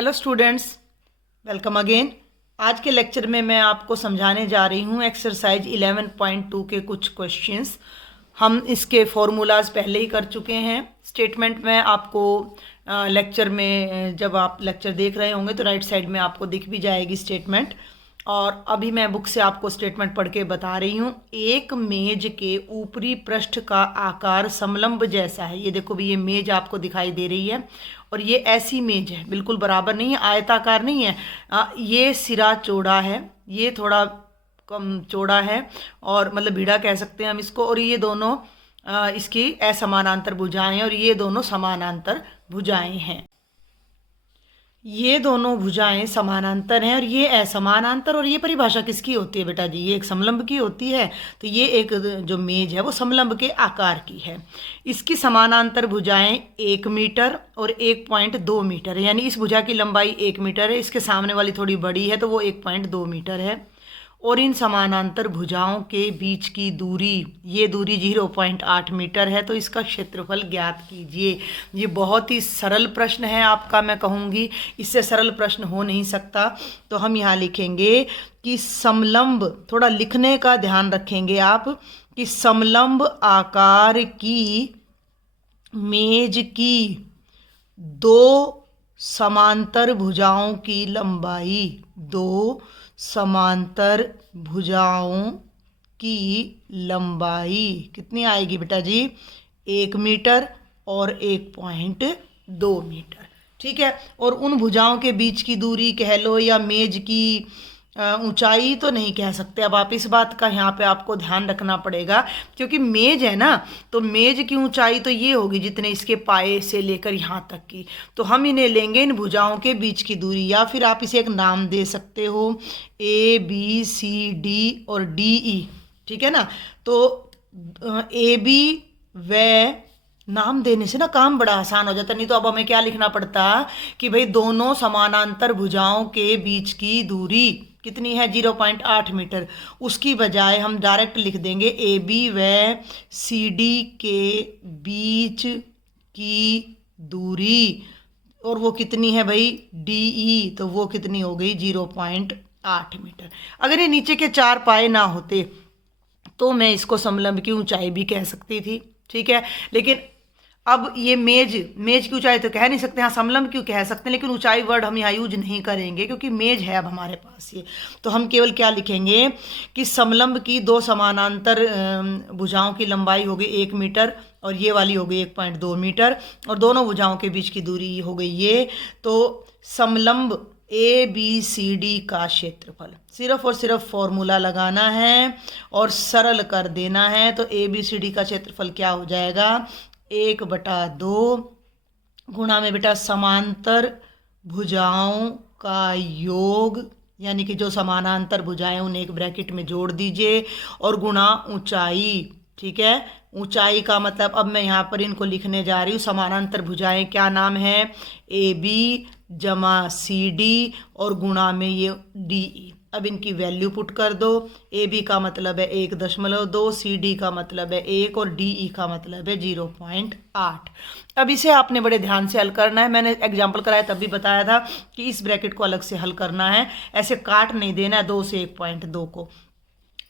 Hello students, welcome again. आज के lecture में मैं आपको समझाने जा रही हूँ एक्सरसाइज 11.2 के कुछ क्वेश्चंस। हम इसके फॉर्मूलाज पहले ही कर चुके हैं। स्टेटमेंट में आपको लेक्चर में जब आप लेक्चर देख रहे होंगे तो राइट साइड में आपको दिख भी जाएगी स्टेटमेंट। और अभी मैं बुक से आपको स्टेटमेंट पढ़ के बता रही हूँ। एक मेज के ऊपरी पृष्ठ का आकार समलंब जैसा है। ये देखो भी, ये मेज आपको दिखाई दे रही है और ये ऐसी मेज है, बिल्कुल बराबर नहीं है, आयताकार नहीं है। ये सिरा चौड़ा है, ये थोड़ा कम चौड़ा है और मतलब भिड़ा कह सकते हैं हम इसको। और ये दोनों इसकी असमानांतर भुजाएं हैं और ये दोनों समानांतर भुजाएं हैं। ये दोनों भुजाएं समानांतर हैं और ये असमानांतर। और ये परिभाषा किसकी होती है बेटा जी? ये एक समलंब की होती है। तो ये एक जो मेज है वो समलंब के आकार की है। इसकी समानांतर भुजाएं 1 मीटर और 1.2 मीटर है, यानी इस भुजा की लंबाई 1 मीटर है, इसके सामने वाली थोड़ी बड़ी है तो वो 1.2 मीटर है। और इन समानांतर भुजाओं के बीच की दूरी, ये दूरी 0.8 मीटर है। तो इसका क्षेत्रफल ज्ञात कीजिए। ये बहुत ही सरल प्रश्न है आपका, मैं कहूँगी इससे सरल प्रश्न हो नहीं सकता। तो हम यहाँ लिखेंगे कि समलंब, थोड़ा लिखने का ध्यान रखेंगे आप, कि समलंब आकार की मेज की दो समांतर भुजाओं की लंबाई, दो समांतर भुजाओं की लंबाई कितनी आएगी बेटा जी? 1 मीटर और 1.2 मीटर। ठीक है। और उन भुजाओं के बीच की दूरी कह लो या मेज की ऊंचाई तो नहीं कह सकते। अब आप इस बात का यहाँ पे आपको ध्यान रखना पड़ेगा, क्योंकि मेज है ना, तो मेज की ऊंचाई तो ये होगी जितने इसके पाए से लेकर यहाँ तक की। तो हम इन्हें लेंगे इन भुजाओं के बीच की दूरी, या फिर आप इसे एक नाम दे सकते हो ABCD और DE। ठीक है ना? तो AB व नाम देने से ना काम बड़ा आसान हो जाता। नहीं तो अब हमें क्या लिखना पड़ता कि भाई दोनों समानांतर भुजाओं के बीच की दूरी कितनी है? 0.8 मीटर। उसकी बजाय हम डायरेक्ट लिख देंगे AB व CD के बीच की दूरी। और वो कितनी है भाई? DE। तो वो कितनी हो गई? 0.8 मीटर। अगर ये नीचे के 4 पाए ना होते तो मैं इसको समलंब की ऊंचाई भी कह सकती थी। ठीक है। लेकिन अब ये मेज की ऊंचाई तो कह नहीं सकते। हाँ, समलंब क्यों कह सकते हैं, लेकिन ऊंचाई वर्ड हम यहाँ यूज नहीं करेंगे क्योंकि मेज है अब हमारे पास ये। तो हम केवल क्या लिखेंगे कि समलंब की दो समानांतर भुजाओं की लंबाई हो गई 1 मीटर और ये वाली हो गई 1.2 मीटर और दोनों भुजाओं के बीच की दूरी हो गई ये। तो समलंब ABCD का क्षेत्रफल, सिर्फ और सिर्फ फॉर्मूला लगाना है और सरल कर देना है। तो ABCD का क्षेत्रफल क्या हो जाएगा? 1/2 गुणा में बेटा समांतर भुजाओं का योग, यानी कि जो समानांतर भुजाएं उन्हें एक ब्रैकेट में जोड़ दीजिए, और गुणा ऊंचाई। ठीक है। ऊंचाई का मतलब अब मैं यहाँ पर इनको लिखने जा रही हूँ। समानांतर भुजाएं क्या नाम है? AB जमा CD और गुणा में ये DE। अब इनकी वैल्यू पुट कर दो। AB का मतलब है 1.2, CD का मतलब है 1 और DE का मतलब है 0.8। अब इसे आपने बड़े ध्यान से हल करना है। मैंने एग्जाम्पल कराया तब भी बताया था कि इस ब्रैकेट को अलग से हल करना है, ऐसे काट नहीं देना है 2 से 1.2 को।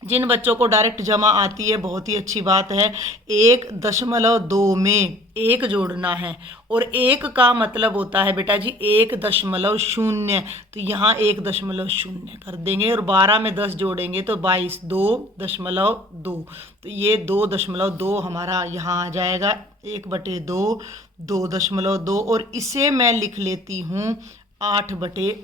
जिन बच्चों को डायरेक्ट जमा आती है बहुत ही अच्छी बात है। 1.2 में 1 जोड़ना है और 1 का मतलब होता है बेटा जी 1.0। तो यहाँ 1.0 कर देंगे और 12 में 10 जोड़ेंगे तो 22, 2.2। तो ये 2.2 हमारा यहाँ आ जाएगा 1/2, 2.2। और इसे मैं लिख लेती हूँ 8/10।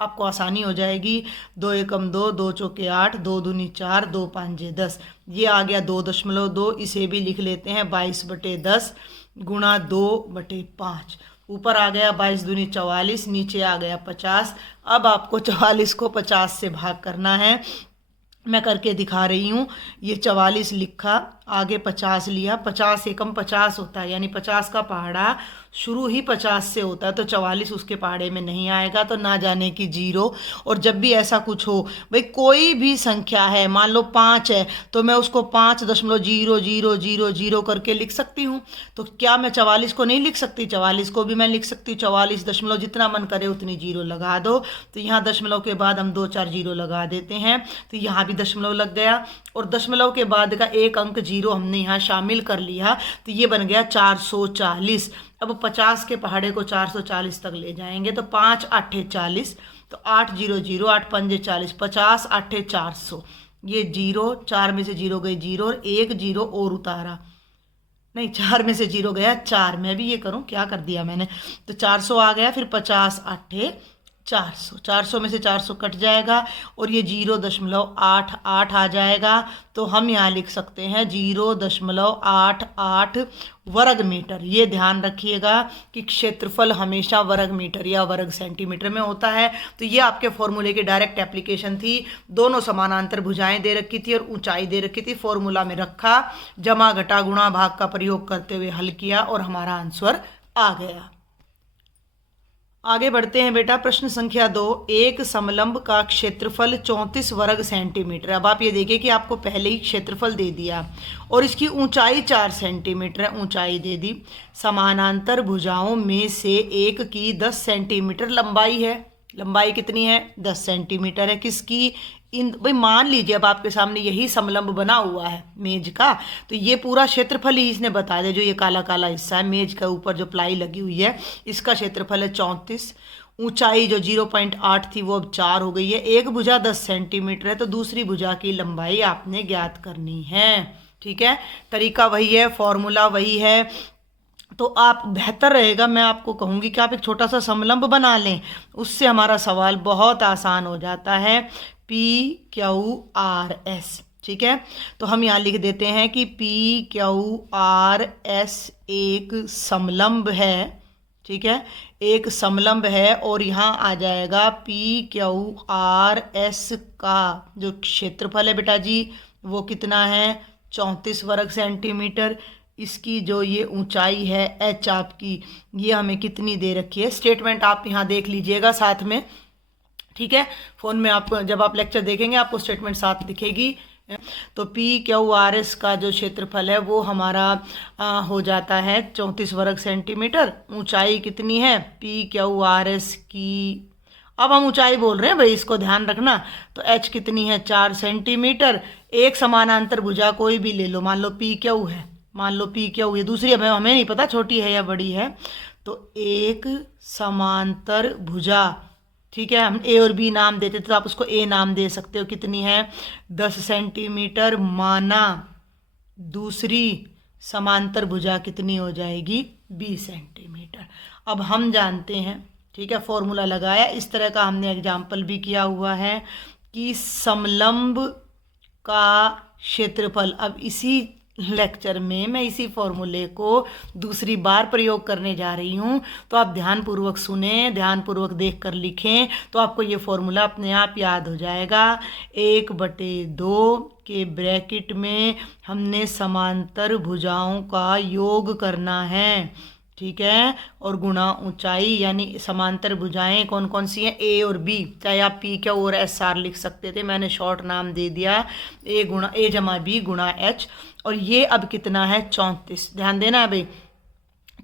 आपको आसानी हो जाएगी। 2 एकम 2, 2 चौके 8, 2 दूनी 4, 2 पंजे 10। ये आ गया 2.2। इसे भी लिख लेते हैं 22/10 गुणा 2/5। ऊपर आ गया 22 दूनी 44, नीचे आ गया 50। अब आपको 44 को 50 से भाग करना है। मैं करके दिखा रही हूँ। ये 44 लिखा, आगे 50 लिया, 50 एकम 50 होता है, यानी 50 का पहाड़ा शुरू ही 50 से होता है, तो 44 उसके पहाड़े में नहीं आएगा, तो ना जाने की 0। और जब भी ऐसा कुछ हो, भाई कोई भी संख्या है, मान लो 5 है, तो मैं उसको 5.0000 करके लिख सकती हूँ। तो क्या मैं 44 को नहीं लिख सकती? 44 को भी मैं लिख सकती हूँ। 44 दशमलव, जितना मन करे उतनी 0 लगा दो। तो यहाँ दशमलव के बाद हम 2-4 0 लगा देते हैं, तो यहाँ भी दशमलव लग गया। और दशमलव के बाद का एक अंक 0 हमने यहाँ शामिल कर लिया, तो ये बन गया 440। अब 50 के पहाड़े को 440 तक ले जाएंगे, तो 5 8 40, तो 800, 8 5 40, 50 8 400। ये 0, 4 में से 0 गई 0, और एक 0 और उतारा, नहीं 4 में से 0 गया 4। मैं भी ये करूं, क्या कर दिया मैंने, तो 400 आ गया, फिर 50 8 400, 400 में से 400 कट जाएगा, और ये 0.88 आ जाएगा। तो हम यहाँ लिख सकते हैं 0.88 वर्ग मीटर। ये ध्यान रखिएगा कि क्षेत्रफल हमेशा वर्ग मीटर या वर्ग सेंटीमीटर में होता है। तो ये आपके फॉर्मूले की डायरेक्ट एप्लीकेशन थी। दोनों समानांतर भुजाएं दे रखी थी और ऊंचाई दे रखी थी, फॉर्मूला में रखा, जमा घटा गुणा भाग का प्रयोग करते हुए हल किया, और हमारा आंसर आ गया। आगे बढ़ते हैं बेटा, प्रश्न संख्या 2। एक समलंब का क्षेत्रफल 34 वर्ग सेंटीमीटर। अब आप ये देखिए कि आपको पहले ही क्षेत्रफल दे दिया और इसकी ऊंचाई 4 सेंटीमीटर है, ऊंचाई दे दी। समानांतर भुजाओं में से एक की 10 सेंटीमीटर लंबाई है। लंबाई कितनी है? 10 सेंटीमीटर है। किसकी? इन भाई मान लीजिए अब आपके सामने यही समलंब बना हुआ है मेज का, तो ये पूरा क्षेत्रफल ही इसने बता दिया। जो ये काला काला हिस्सा है मेज के ऊपर जो प्लाई लगी हुई है, इसका क्षेत्रफल है 34। ऊंचाई जो 0.8 थी वो अब 4 हो गई है। एक भुजा 10 सेंटीमीटर है, तो दूसरी भुजा की लंबाई आपने ज्ञात करनी है। ठीक है, तरीका वही है, फॉर्मूला वही है। तो आप बेहतर रहेगा, मैं आपको कहूँगी कि आप एक छोटा सा समलंब बना लें, उससे हमारा सवाल बहुत आसान हो जाता है। PQRS, ठीक है, तो हम यहाँ लिख देते हैं कि PQRS एक समलंब है। ठीक है, एक समलंब है, और यहाँ आ जाएगा PQRS का जो क्षेत्रफल है बेटा जी, वो कितना है? 34 वर्ग सेंटीमीटर। इसकी जो ये ऊंचाई है h आपकी, ये हमें कितनी दे रखी है? स्टेटमेंट आप यहाँ देख लीजिएगा साथ में। ठीक है, फ़ोन में आप जब आप लेक्चर देखेंगे आपको स्टेटमेंट साथ दिखेगी। तो PQRS का जो क्षेत्रफल है वो हमारा हो जाता है 34 वर्ग सेंटीमीटर। ऊंचाई कितनी है PQRS की? अब हम ऊंचाई बोल रहे हैं भाई, इसको ध्यान रखना। तो h कितनी है? 4 सेंटीमीटर। एक समानांतर भुजा कोई भी ले लो, मान लो PQ है, मान लो PQ है, दूसरी हमें नहीं पता छोटी है या बड़ी है। तो एक समांतर भुजा, ठीक है, हम A और B नाम देते तो आप उसको A नाम दे सकते हो, कितनी है? 10 सेंटीमीटर माना। दूसरी समांतर भुजा कितनी हो जाएगी? 20 सेंटीमीटर। अब हम जानते हैं, ठीक है, फॉर्मूला लगाया, इस तरह का हमने एग्जाम्पल भी किया हुआ है कि समलंब का क्षेत्रफल। अब इसी लेक्चर में मैं इसी फॉर्मूले को दूसरी बार प्रयोग करने जा रही हूँ, तो आप ध्यानपूर्वक सुने, ध्यानपूर्वक देख कर लिखें, तो आपको ये फॉर्मूला अपने आप याद हो जाएगा। 1/2 के ब्रैकेट में हमने समांतर भुजाओं का योग करना है, ठीक है, और गुणा ऊंचाई, यानी समांतर भुजाएं कौन कौन सी हैं? A और B। चाहे आप PQ और SR लिख सकते थे, मैंने शॉर्ट नाम दे दिया A जमा B गुणा H। और ये अब कितना है? 34। ध्यान देना है भाई,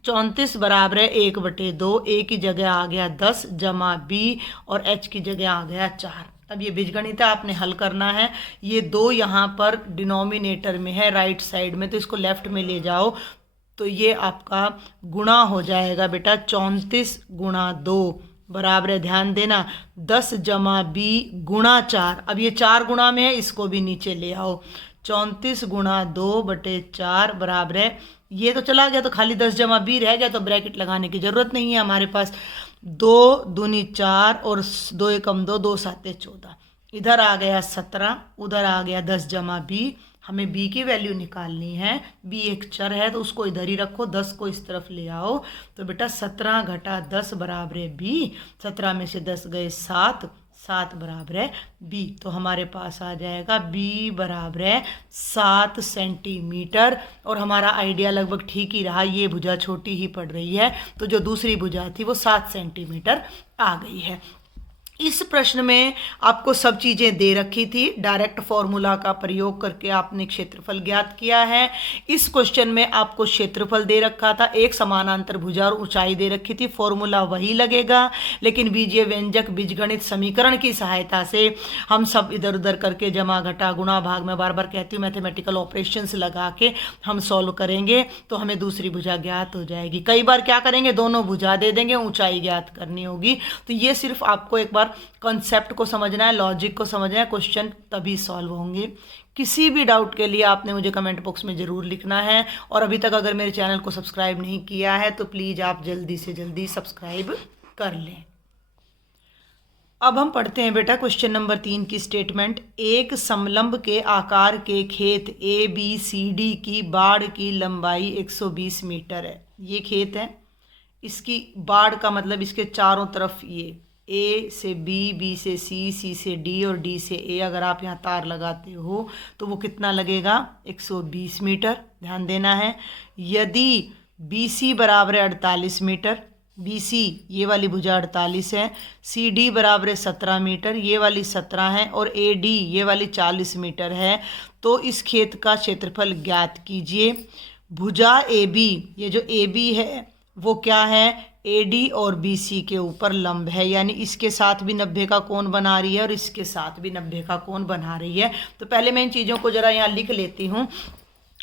34 बराबर है 1/2। A की जगह आ गया 10 जमा B, और H की जगह आ गया 4। अब ये बीजगणित आपने हल करना है। ये 2 यहाँ पर डिनोमिनेटर में है, राइट साइड में, तो इसको लेफ्ट में ले जाओ, तो ये आपका गुणा हो जाएगा बेटा 34 गुणा 2 बराबर है, ध्यान देना, 10 जमा B गुणा 4। अब ये 4 गुणा में है, इसको भी नीचे ले आओ। 34 गुणा 2/4 बराबर है, ये तो चला गया, तो खाली 10 जमा B रह गया, तो ब्रैकेट लगाने की ज़रूरत नहीं है हमारे पास। 2 दूनी 4 और 2 एकम 2, 2 साते 14। इधर आ गया 17, उधर आ गया 10 जमा B। हमें B की वैल्यू निकालनी है। B एक चर है, तो उसको इधर ही रखो, 10 को इस तरफ ले आओ। तो बेटा 17 घटा 10 बराबर है B। 17 में से 10 गए 7, 7 बराबर है बी। तो हमारे पास आ जाएगा बी बराबर है 7 सेंटीमीटर। और हमारा आइडिया लगभग ठीक ही रहा, ये भुजा छोटी ही पड़ रही है, तो जो दूसरी भुजा थी वो 7 सेंटीमीटर आ गई है। इस प्रश्न में आपको सब चीज़ें दे रखी थी, डायरेक्ट फॉर्मूला का प्रयोग करके आपने क्षेत्रफल ज्ञात किया है। इस क्वेश्चन में आपको क्षेत्रफल दे रखा था, एक समानांतर भुजा और ऊंचाई दे रखी थी, फॉर्मूला वही लगेगा, लेकिन बीजीय व्यंजक बीजगणित समीकरण की सहायता से हम सब इधर उधर करके जमा घटा गुणा भाग, में बार बार कहती हूँ मैथमेटिकल ऑपरेशंस लगा के हम सॉल्व करेंगे तो हमें दूसरी भुजा ज्ञात हो जाएगी। कई बार क्या करेंगे, दोनों भुजा दे देंगे, ऊंचाई ज्ञात करनी होगी। तो ये सिर्फ आपको एक बार कॉन्सेप्ट को समझना है, लॉजिक को समझना है, क्वेश्चन तभी सॉल्व होंगे। किसी भी डाउट के लिए आपने मुझे कमेंट बॉक्स में ज़रूर लिखना है। और अभी तक अगर मेरे चैनल को सब्सक्राइब नहीं किया है तो प्लीज़ आप जल्दी से जल्दी सब्सक्राइब कर लें। अब हम पढ़ते हैं बेटा क्वेश्चन नंबर 3 की स्टेटमेंट। एक समलंब के आकार के खेत ABCD की बाड़ की लंबाई 120 मीटर है। ये खेत है, इसकी बाड़ का मतलब इसके चारों तरफ ये A से B, B से C, C से D और D से A, अगर आप यहाँ तार लगाते हो तो वो कितना लगेगा, 120 मीटर। ध्यान देना है, यदि BC बराबर है 48 मीटर, BC ये वाली भुजा 48 है, CD बराबर है 17 मीटर, ये वाली 17 है, और AD ये वाली 40 मीटर है, तो इस खेत का क्षेत्रफल ज्ञात कीजिए। भुजा AB, ये जो AB है वो क्या है, AD और BC के ऊपर लंब है, यानी इसके साथ भी 90 का कोण बना रही है और इसके साथ भी 90 का कोण बना रही है। तो पहले मैं इन चीज़ों को ज़रा यहाँ लिख लेती हूँ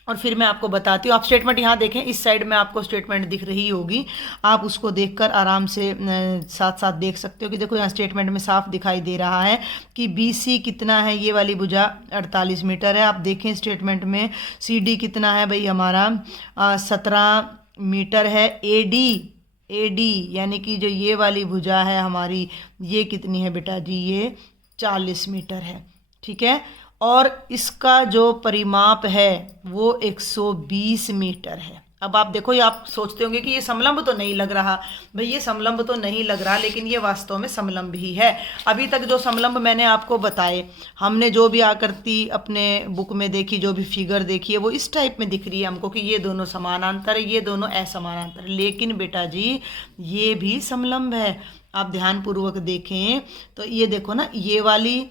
और फिर मैं आपको बताती हूँ। आप स्टेटमेंट यहाँ देखें, इस साइड में आपको स्टेटमेंट दिख रही होगी, आप उसको देखकर आराम से साथ साथ देख सकते हो कि देखो यहाँ स्टेटमेंट में साफ दिखाई दे रहा है कि BC कितना है, ये वाली भुजा 48 मीटर है। आप देखें स्टेटमेंट में CD कितना है भाई हमारा 17 मीटर है। AD यानी कि जो ये वाली भुजा है हमारी, ये कितनी है बेटा जी, ये 40 मीटर है, ठीक है। और इसका जो परिमाप है वो 120 मीटर है। अब आप देखो, ये आप सोचते होंगे कि ये समलंब तो नहीं लग रहा, भाई ये समलंब तो नहीं लग रहा, लेकिन ये वास्तव में समलंब ही है। अभी तक जो समलंब मैंने आपको बताए, हमने जो भी आकृति अपने बुक में देखी, जो भी फिगर देखी है, वो इस टाइप में दिख रही है हमको कि ये दोनों समानांतर है, ये दोनों असमानांतर। लेकिन बेटा जी ये भी समलंब है। आप ध्यानपूर्वक देखें तो ये देखो ना, ये वाली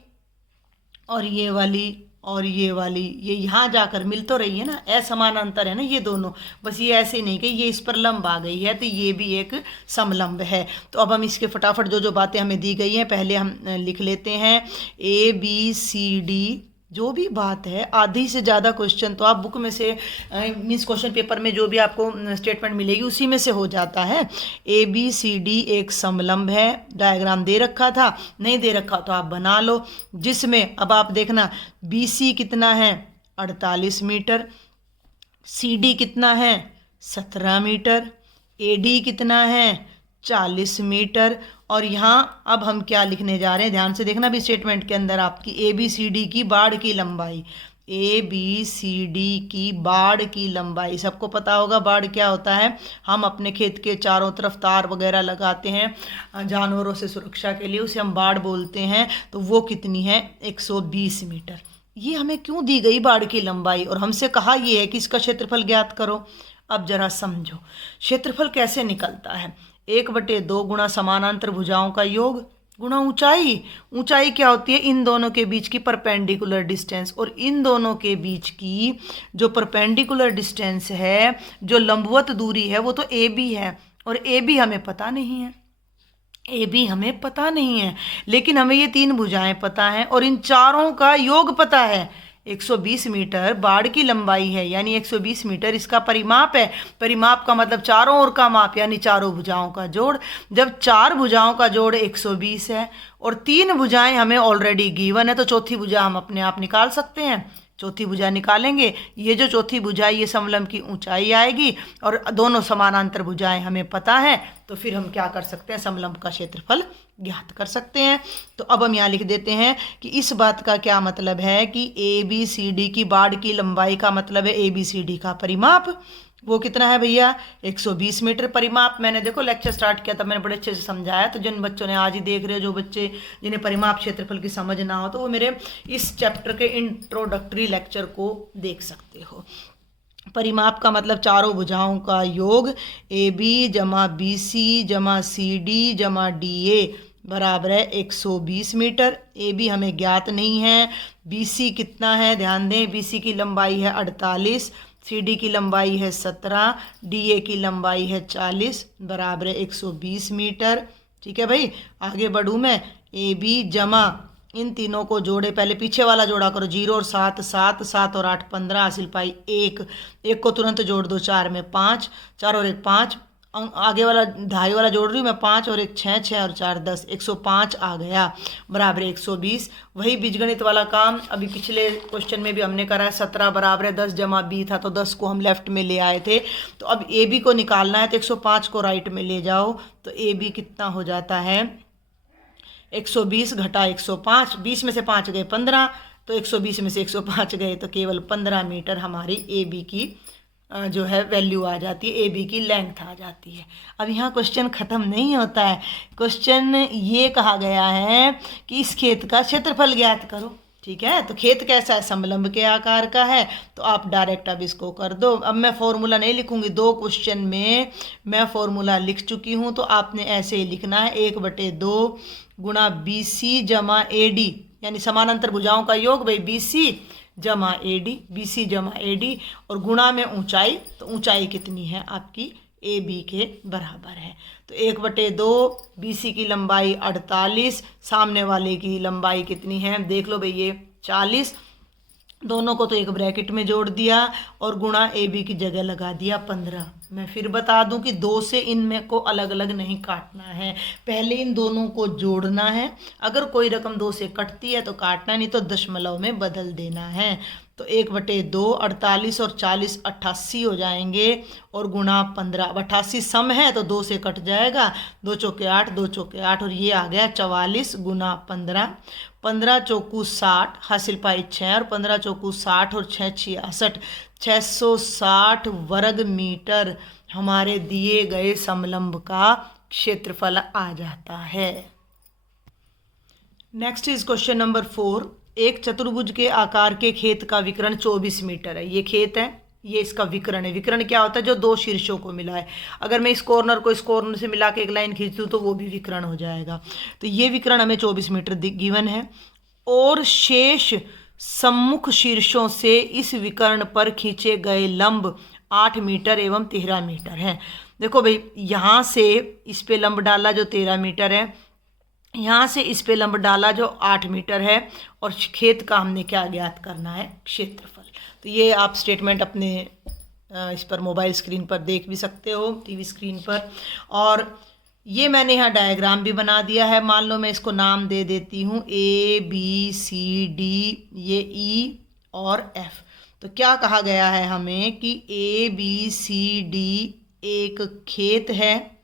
और ये वाली और ये वाली, ये यहाँ जाकर मिल तो रही है ना, असमानांतर है ना ये दोनों, बस ये ऐसे नहीं कि ये इस पर लंब आ गई है, तो ये भी एक समलंब है। तो अब हम इसके फटाफट जो जो बातें हमें दी गई हैं पहले हम लिख लेते हैं। ABCD जो भी बात है, आधी से ज़्यादा क्वेश्चन तो आप बुक में से मीन्स क्वेश्चन पेपर में जो भी आपको स्टेटमेंट मिलेगी उसी में से हो जाता है। ABCD एक समलंब है, डायग्राम दे रखा था, नहीं दे रखा तो आप बना लो, जिसमें अब आप देखना BC कितना है 48 मीटर, CD कितना है 17 मीटर, AD कितना है 40 मीटर। और यहाँ अब हम क्या लिखने जा रहे हैं, ध्यान से देखना भी स्टेटमेंट के अंदर आपकी ABCD की बाड़ की लंबाई, ABCD की बाड़ की लंबाई, सबको पता होगा बाड़ क्या होता है। हम अपने खेत के चारों तरफ तार वगैरह लगाते हैं जानवरों से सुरक्षा के लिए, उसे हम बाड़ बोलते हैं। तो वो कितनी है 120 मीटर। ये हमें क्यों दी गई बाड़ की लंबाई, और हमसे कहा ये है कि इसका क्षेत्रफल ज्ञात करो। अब जरा समझो क्षेत्रफल कैसे निकलता है, 1/2 गुणा समानांतर भुजाओं का योग गुणा ऊंचाई। ऊंचाई क्या होती है, इन दोनों के बीच की परपेंडिकुलर डिस्टेंस, और इन दोनों के बीच की जो परपेंडिकुलर डिस्टेंस है, जो लंबवत दूरी है, वो तो AB है, और AB हमें पता नहीं है, AB हमें पता नहीं है, लेकिन हमें ये 3 भुजाएं पता हैं और इन चारों का योग पता है। 120 मीटर बाड़ की लंबाई है, यानी 120 मीटर इसका परिमाप है। परिमाप का मतलब चारों ओर का माप, यानी चारों भुजाओं का जोड़। जब 4 भुजाओं का जोड़ 120 है और 3 भुजाएं हमें ऑलरेडी गिवन है, तो चौथी भुजा हम अपने आप निकाल सकते हैं। चौथी भुजा निकालेंगे, ये जो चौथी भुजा ये समलंब की ऊंचाई आएगी, और दोनों समानांतर भुजाएं हमें पता है, तो फिर हम क्या कर सकते हैं, समलंब का क्षेत्रफल ज्ञात कर सकते हैं। तो अब हम यहाँ लिख देते हैं कि इस बात का क्या मतलब है कि ABCD की बाड़ की लंबाई का मतलब है ABCD का परिमाप, वो कितना है भैया 120 मीटर। परिमाप मैंने देखो लेक्चर स्टार्ट किया था, मैंने बड़े अच्छे से समझाया। तो जिन बच्चों ने आज ही देख रहे हो, जो बच्चे जिन्हें परिमाप क्षेत्रफल की समझ ना हो, तो वो मेरे इस चैप्टर के इंट्रोडक्टरी लेक्चर को देख सकते हो। परिमाप का मतलब चारों भुजाओं का योग, ए बी जमा बी सी जमा सी डी जमा डी ए बराबर है 120 मीटर। ए बी हमें ज्ञात नहीं है। बी सी कितना है ध्यान दें, बी सी की लंबाई है 48, सी डी की लंबाई है 17, डी ए की लंबाई है 40 बराबर है 120 मीटर। ठीक है भाई, आगे बढ़ूँ मैं। ए बी जमा इन तीनों को जोड़े, पहले पीछे वाला जोड़ा करो, 0 और 7 7, 7 और 8 15, हासिल पाई 1, 1 को तुरंत जोड़ दो 4 में 5, 4 और 1 5, आगे वाला ढाई वाला जोड़ रही हूँ मैं 5 और 1 6, 6 और 4 10, 105 आ गया बराबर 120। वही बीजगणित वाला काम अभी पिछले क्वेश्चन में भी हमने करा है। 17 बराबर है 10 जमा बी था, तो 10 को हम लेफ्ट में ले आए थे। तो अब ए बी को निकालना है, तो 105 को राइट में ले जाओ, तो ए बी कितना हो जाता है 120 घटा 105, 20 में से 5 गए 15, तो 120 में से 105 गए तो केवल 15 मीटर हमारी ए बी की जो है वैल्यू आ जाती है, ए बी की लेंथ आ जाती है। अब यहाँ क्वेश्चन ख़त्म नहीं होता है। क्वेश्चन ये कहा गया है कि इस खेत का क्षेत्रफल ज्ञात करो। ठीक है, तो खेत कैसा है, समलंब के आकार का है, तो आप डायरेक्ट अब इसको कर दो। अब मैं फॉर्मूला नहीं लिखूंगी, 2 क्वेश्चन में मैं फॉर्मूला लिख चुकी हूँ, तो आपने ऐसे ही लिखना है 1/2 गुणा बी सी जमा ए डी, यानी समानांतर भुजाओं का योग भाई बी सी जमा ए डी, बी सी जमा ए डी, और गुणा में ऊंचाई, तो ऊंचाई कितनी है आपकी ए बी के बराबर है। तो 1/2 बी सी की लंबाई 48, सामने वाले की लंबाई कितनी है देख लो भाई ये 40, दोनों को तो एक ब्रैकेट में जोड़ दिया और गुणा ए बी की जगह लगा दिया 15। मैं फिर बता दूं कि 2 से इनमें को अलग अलग नहीं काटना है, पहले इन दोनों को जोड़ना है। अगर कोई रकम 2 से कटती है तो काटना, नहीं तो दशमलव में बदल देना है। तो 1/2 48 और 40 88 हो जाएंगे, और गुणा 15, 88 सम है तो 2 से कट जाएगा, 2 चौके 8, 2 चौके 8, और ये आ गया 44 गुणा 15, 15 चौकू 60, हासिल पाई 6, और 15 चौकू 60 और 6 66, 660 वर्ग मीटर हमारे दिए गए समलंब का क्षेत्रफल आ जाता है। Next is question number 4। एक चतुर्भुज के आकार के खेत का विकर्ण 24 मीटर है। ये खेत है, ये इसका विकर्ण है। विकर्ण क्या होता है, जो 2 शीर्षों को मिला है। अगर मैं इस कॉर्नर को इस कॉर्नर से मिला के एक लाइन खींच दूँ तो वो भी विकर्ण हो जाएगा। तो ये विकर्ण हमें 24 मीटर गिवन है, और शेष सम्मुख शीर्षों से इस विकर्ण पर खींचे गए लंब 8 मीटर एवं 13 मीटर है। देखो भाई, यहाँ से इस पे लंब डाला जो 13 मीटर है, यहाँ से इस पे लंब डाला जो 8 मीटर है, और खेत का हमने क्या ज्ञात करना है, क्षेत्रफल। तो ये आप स्टेटमेंट अपने इस पर मोबाइल स्क्रीन पर देख भी सकते हो, टीवी स्क्रीन पर। और ये मैंने यहाँ डायग्राम भी बना दिया है। मान लो मैं इसको नाम दे देती हूँ ए बी सी डी, ये ई और एफ। तो क्या कहा गया है हमें कि ए बी सी डी एक खेत है।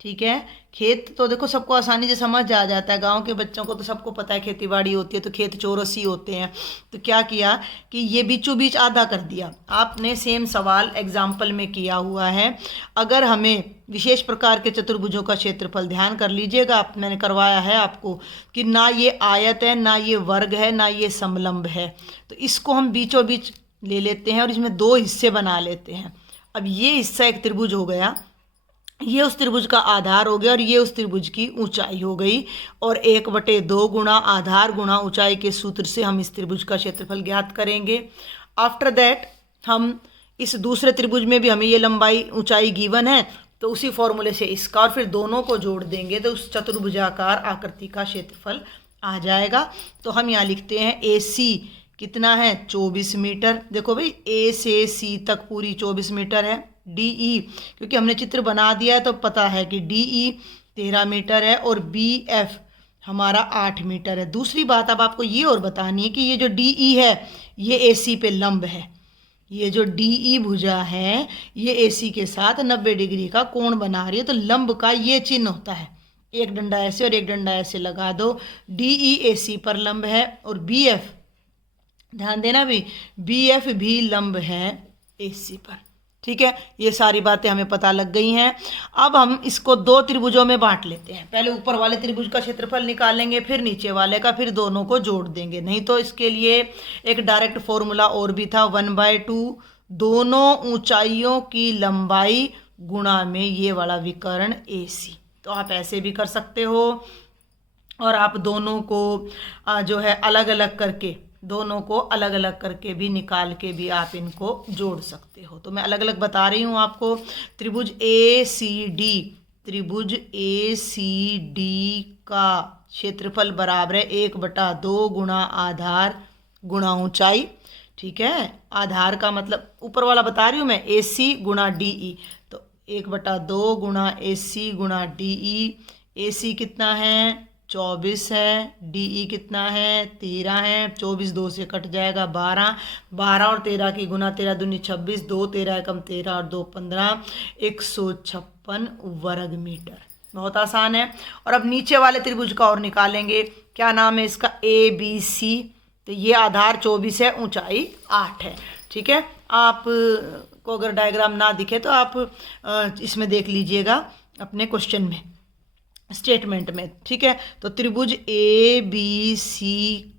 ठीक है, खेत तो देखो सबको आसानी से समझ आ जाता है, गांव के बच्चों को तो सबको पता है खेती बाड़ी होती है तो खेत चौरस ही होते हैं। तो क्या किया कि ये बीचों बीच आधा कर दिया। आपने सेम सवाल एग्जाम्पल में किया हुआ है। अगर हमें विशेष प्रकार के चतुर्भुजों का क्षेत्रफल, ध्यान कर लीजिएगा, मैंने करवाया है आपको कि ना ये आयत है, ना ये वर्ग है, ना ये समलंब है। तो इसको हम बीचों बीच ले लेते हैं और इसमें 2 हिस्से बना लेते हैं। अब ये हिस्सा एक त्रिभुज हो गया, ये उस त्रिभुज का आधार हो गया, और ये उस त्रिभुज की ऊंचाई हो गई। और 1/2 गुणा आधार गुणा ऊंचाई के सूत्र से हम इस त्रिभुज का क्षेत्रफल ज्ञात करेंगे। आफ्टर दैट हम इस दूसरे त्रिभुज में भी हमें ये लंबाई ऊंचाई गिवन है, तो उसी फॉर्मूले से इसका और फिर दोनों को जोड़ देंगे तो उस चतुर्भुजाकार आकृति का क्षेत्रफल आ जाएगा। तो हम यहाँ लिखते हैं ए सी कितना है 24 मीटर। देखो भाई, ए से सी तक पूरी 24 मीटर है। डी ई, क्योंकि हमने चित्र बना दिया है तो पता है कि डी ई 13 मीटर है, और बी एफ हमारा 8 मीटर है। दूसरी बात अब आपको ये और बतानी है कि ये जो डी ई है ये ए सी पे लंब है। ये जो डी ई भुजा है ये ए सी के साथ 90 डिग्री का कोण बना रही है। तो लंब का ये चिन्ह होता है, एक डंडा ऐसे और एक डंडा ऐसे लगा दो। डी ई ए सी पर लंब है, और बी एफ, ध्यान देना भी, बी एफ भी लंब है ए सी पर। ठीक है, ये सारी बातें हमें पता लग गई हैं। अब हम इसको दो त्रिभुजों में बांट लेते हैं। पहले ऊपर वाले त्रिभुज का क्षेत्रफल निकालेंगे, फिर नीचे वाले का, फिर दोनों को जोड़ देंगे। नहीं तो इसके लिए एक डायरेक्ट फॉर्मूला और भी था, 1/2 दोनों ऊंचाइयों की लंबाई गुणा में ये वाला विकर्ण AC। तो आप ऐसे भी कर सकते हो, और आप दोनों को जो है अलग अलग करके, दोनों को अलग अलग करके भी निकाल के भी आप इनको जोड़ सकते हो। तो मैं अलग अलग बता रही हूँ आपको। त्रिभुज ACD, त्रिभुज ACD का क्षेत्रफल बराबर है 1/2 गुणा आधार गुणा ऊंचाई। ठीक है, आधार का मतलब ऊपर वाला बता रही हूँ मैं, AC गुणा DE। तो 1/2 गुणा AC गुणा DE। AC कितना है 24 है, DE कितना है 13 है, 24 2 से कट जाएगा 12, 12 और 13 की गुना, 13 दूनी 26, 2 13 एकम 13 और 2 15, 156 वर्ग मीटर। बहुत आसान है। और अब नीचे वाले त्रिभुज का और निकालेंगे। क्या नाम है इसका, ABC। तो ये आधार 24 है, ऊंचाई 8 है। ठीक है, आप को अगर डायग्राम ना दिखे तो आप इसमें देख लीजिएगा अपने क्वेश्चन में, स्टेटमेंट में। ठीक है, तो त्रिभुज ABC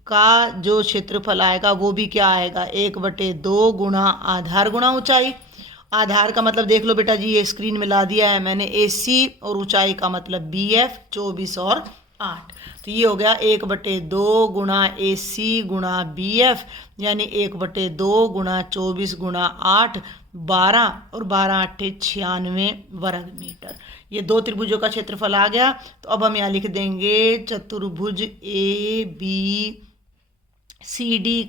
का जो क्षेत्रफल आएगा वो भी क्या आएगा, 1/2 गुणा आधार गुणा ऊंचाई। आधार का मतलब देख लो बेटा जी, ये स्क्रीन में ला दिया है मैंने AC, और ऊंचाई का मतलब BF 24 और 8। तो ये हो गया 1/2 गुणा AC गुणा BF, यानी 1/2 गुणा 24 गुणा 8, 12 और 12 8 96 वर्ग मीटर। ये दो त्रिभुजों का क्षेत्रफल आ गया। तो अब हम यहाँ लिख देंगे चतुर्भुज ABCD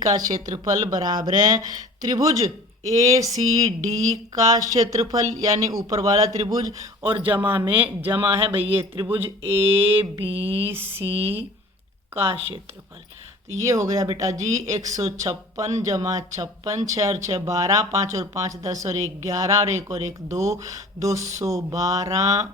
का क्षेत्रफल बराबर है त्रिभुज ACD का क्षेत्रफल, यानी ऊपर वाला त्रिभुज, और जमा में जमा है भाई ये त्रिभुज ABC का क्षेत्रफल। तो ये हो गया बेटा जी 156 जमा 56, 6 और 6 12, 5 और 5 10 और 1 11 और 1 और 1 2, 212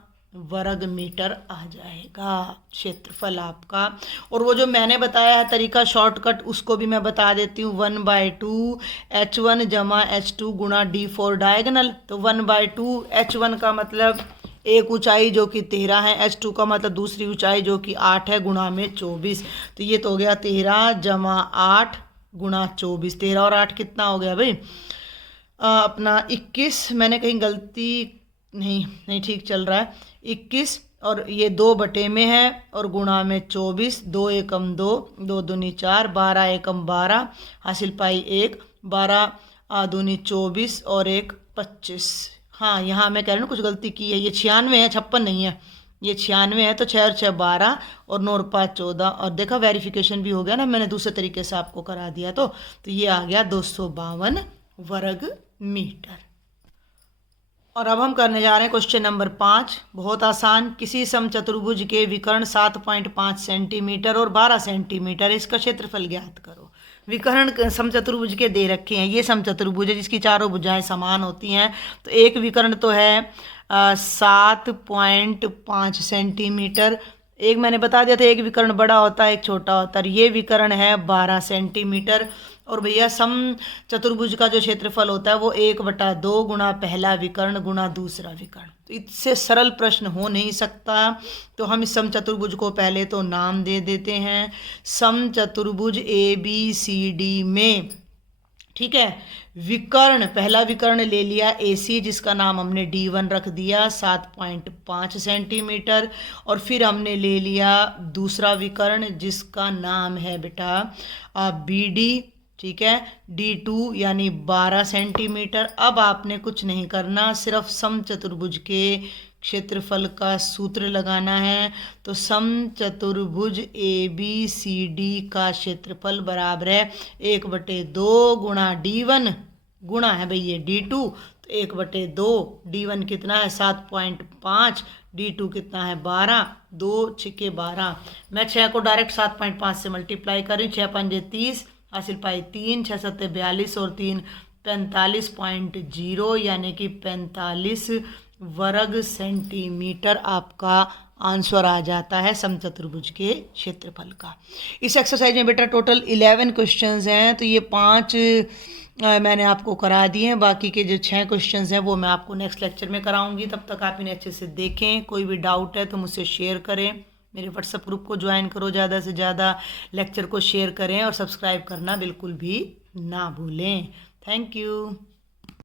वर्ग मीटर आ जाएगा क्षेत्रफल आपका। और वो जो मैंने बताया है तरीका शॉर्टकट, उसको भी मैं बता देती हूँ। 1/2 H1 जमा H2 गुणा D4 डायगोनल। तो 1/2 H1 का मतलब एक ऊंचाई जो कि 13 है, H2 का मतलब दूसरी ऊंचाई जो कि 8 है, गुणा में 24। तो ये तो हो गया 13 जमा 8 गुणा 24। 13 और 8 कितना हो गया भाई, अपना 21। मैंने कहीं गलती नहीं ठीक चल रहा है, 21। और ये 2 बटे में है और गुणा में 24, 2 एकम 2, 2 दूनी 4, 12 एकम 12, हासिल पाई 1, 12 दूनी 24 और 1 25। हाँ, यहाँ मैं कह रही हूँ कुछ गलती की है, ये 96 है, 56 नहीं है, ये 96 है। तो 6 और 6 12 और 9 और 5 14, और देखा वेरिफिकेशन भी हो गया ना, मैंने दूसरे तरीके से आपको करा दिया। तो ये आ गया 252 वर्ग मीटर। और अब हम करने जा रहे हैं क्वेश्चन नंबर 5। बहुत आसान। किसी समचतुर्भुज के विकर्ण 7.5 सेंटीमीटर और 12 सेंटीमीटर, इसका क्षेत्रफल ज्ञात करो। विकर्ण समचतुर्भुज के दे रखे हैं। ये समचतुर्भुज है जिसकी चारों भुजाएं समान होती हैं। तो एक विकर्ण तो है 7.5 सेंटीमीटर। एक मैंने बता दिया था, एक विकर्ण बड़ा होता है एक छोटा होता है। ये विकर्ण है 12 सेंटीमीटर। और भैया सम चतुर्भुज का जो क्षेत्रफल होता है वो 1/2 गुणा पहला विकर्ण गुणा दूसरा विकर्ण। तो इससे सरल प्रश्न हो नहीं सकता। तो हम इस सम चतुर्भुज को पहले तो नाम दे देते हैं सम चतुर्भुज ABCD में। ठीक है, विकर्ण, पहला विकर्ण ले लिया AC, जिसका नाम हमने D1 रख दिया 7.5 सेंटीमीटर। और फिर हमने ले लिया दूसरा विकर्ण जिसका नाम है बेटा BD। ठीक है, D2 यानी 12 सेंटीमीटर। अब आपने कुछ नहीं करना, सिर्फ सम चतुर्भुज के क्षेत्रफल का सूत्र लगाना है। तो सम चतुर्भुज ABCD का क्षेत्रफल बराबर है 1/2 गुणा D1 गुणा है भाई ये D2। तो 1/2, D1 कितना है 7.5, D2 कितना है 12, 2 6 12। मैं 6 को डायरेक्ट 7.5 से मल्टीप्लाई कर रही हूँ। 6 5 30, हासिल पाई 3, 6 7 42 और 3 45.0, यानी कि 45 वर्ग सेंटीमीटर आपका आंसर आ जाता है समचतुर्भुज के क्षेत्रफल का। इस एक्सरसाइज में बेटा टोटल 11 क्वेश्चंस हैं। तो ये 5 मैंने आपको करा दिए हैं। बाकी के जो 6 क्वेश्चंस हैं वो मैं आपको नेक्स्ट लेक्चर में कराऊंगी। तब तक आप इन्हें अच्छे से देखें। कोई भी डाउट है तो मुझसे शेयर करें। मेरे व्हाट्सएप ग्रुप को ज्वाइन करो, ज़्यादा से ज़्यादा लेक्चर को शेयर करें और सब्सक्राइब करना बिल्कुल भी ना भूलें। Thank you.